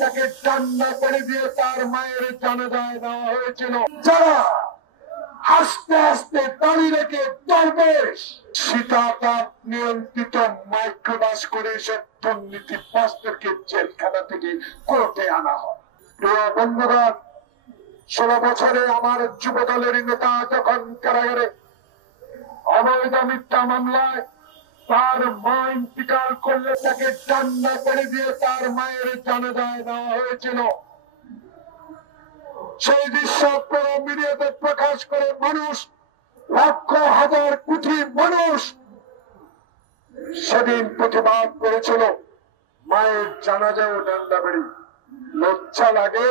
তাকে কান্না করে দিয়ে তার মায়ের জানাজায় দেওয়া হয়েছিল। যারা আস্তে আস্তে দাঁড়িয়ে রেখে দরবেশ শীতাতাপ নিয়ন্ত্রিত মাইক্রোবাস করে এসব দুর্নীতিবাজদেরকে জেলখানা থেকে কোর্টে আনা হয়। প্রিয় বন্ধুগণ, 16 বছরে আমার যুব দলের নেতা যখন কারাগারে অবৈধ মিথ্যা মামলায় তার মা ইন্তিকাল করলে তাকে কান্না করে দিয়ে তার মায়ের জানাজায় দেওয়া হয়েছিল। সেই দৃশ্য পুরো মিডিয়াতে প্রকাশ করে মানুষ, লক্ষ হাজার কোটি মানুষ সেদিন প্রতিবাদ করেছিল। মায়ের জানাজাও ডান্ডা বেড়ি। লজ্জা লাগে?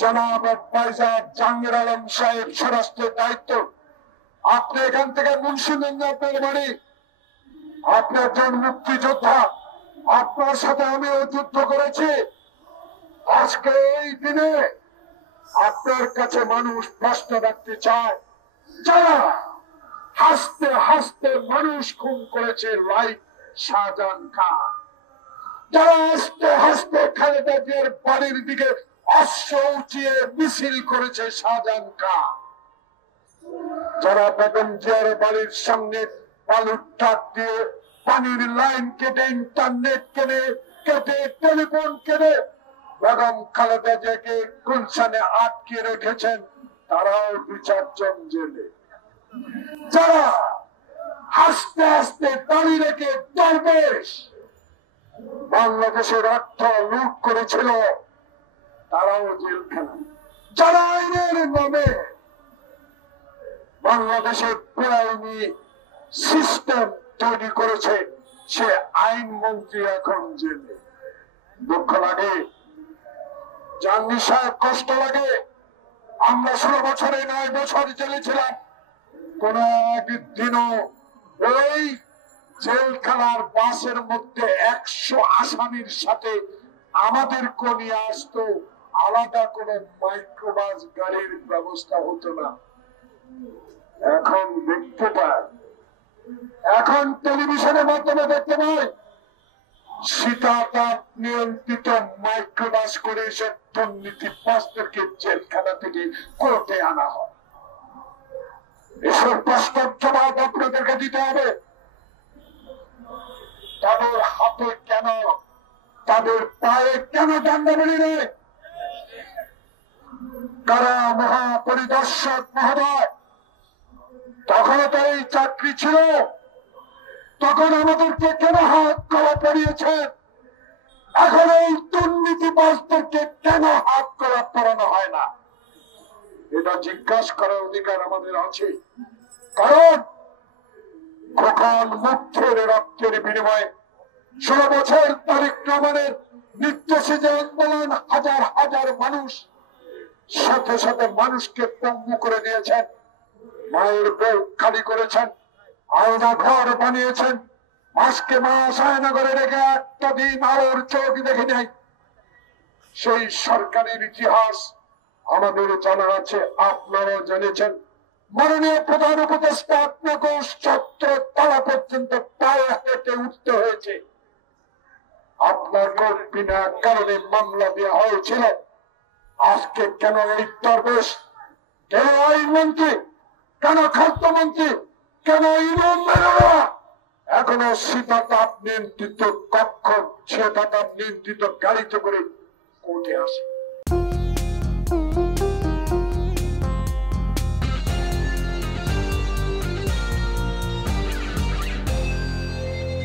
জনাব অ্যাডভাইজার জাহাঙ্গীর আলম সাহেব, স্বরাষ্ট্রের দায়িত্ব, আপনি এখান থেকে মুন্সিগঞ্জ আপনার বাড়ি, আপনি একজন মুক্তিযোদ্ধা, আপনার সাথে আমিও যুদ্ধ করেছি। আজকে এই দিনে আপনার কাছে মানুষ প্রশ্ন রাখতে চায়, যারা হাসতে হাসতে মানুষ খুন করেছে লাইক শাহজাহান খান, যারা হাসতে হাসতে খালেদা জিয়ার বাড়ির দিকে অস্ত্র উঁচিয়ে মিছিল করেছে শাহজাহান খান, যারা বেগম জিয়ার বাড়ির সামনে বালুর ট্রাক দিয়ে পানির লাইন কেটে, ইন্টারনেট কেটে টেলিফোন কেটে বেগম খালেদা জিয়াকে গুলশানে আটকে রেখেছেন, তারাও 2-4 জেলে। যারা আস্তে আস্তে দাঁড়িয়ে রেখে দরবেশ বাংলাদেশের অর্থ লুট করেছিল, তারাও জেলখানা। যারা আইনের নামে বাংলাদেশের বেআইনি সিস্টেম তৈরি করেছে, সে আইন মন্ত্রী এখন জেলে। দুঃখ লাগে, জাহাঙ্গীর সাহেব, কষ্ট লাগে। আমরা 16 বছরে 9 বছর জেলে ছিলাম। কোন একদিনও ওই জেলখানার বাসের মধ্যে 100 আসামির সাথে আমাদেরকে নিয়ে আসতো, আলাদা কোন মাইক্রোবাস গাড়ির ব্যবস্থা হতো না। এখন দেখতে পাই, এখন টেলিভিশনের মাধ্যমে দেখতে পাই, শীতাতাপ নিয়ন্ত্রিত মাইক্রোবাস করে এসব দুর্নীতিবাজদেরকে জেলখানা থেকে কোর্টে আনা হয়। এসব প্রশ্নের জবাব আপনাদেরকে দিতে হবে। তাদের হাতে কেন, তাদের পায়ে কেন ডান্ডাবেড়ি নেই? কারা মহাপরিদর্শক মহোদয়, তখনও তার এই চাকরি ছিল, তখন আমাদেরকে কেন হাত করা পড়িয়েছেন? এখন এই দুর্নীতিবাজদেরকে কেন হাত করা পড়ানো হয় না? এটা জিজ্ঞাসা করার অধিকার আমাদের আছে। কারণ কখন মুখের রক্তের বিনিময়ে 16 বছর তারেক রহমানের নির্দেশে যে আন্দোলন, হাজার হাজার মানুষ সাথে সাথে মানুষকে পঙ্গু করে দিয়েছেন, মায়ের বউ খালি করেছেন, আয়না ঘর বানিয়েছেন, মাসকে মাস আয়না ঘরে রেখে একটা দিন আলোর চোখ দেখে নেয়। সেই সরকারের ইতিহাস আমাদের জানা আছে, আপনারাও জেনেছেন। মাননীয় প্রধান উপদেষ্টা আপনাকে 70 তলা পর্যন্ত পায়ে হেঁটে উঠতে হয়েছে। আপনাকে বিনা কারণে মামলা দেওয়া হয়েছিল। আজকে কেন এই দরবেশ, কেন আইনমন্ত্রী, কেন খাদ্যমন্ত্রী, কেন এখনো শীতাতাপ নিয়ন্ত্রিত কক্ষ, শীতাতাপ নিয়ন্ত্রিত গাড়িতে করে কোর্টে আসে?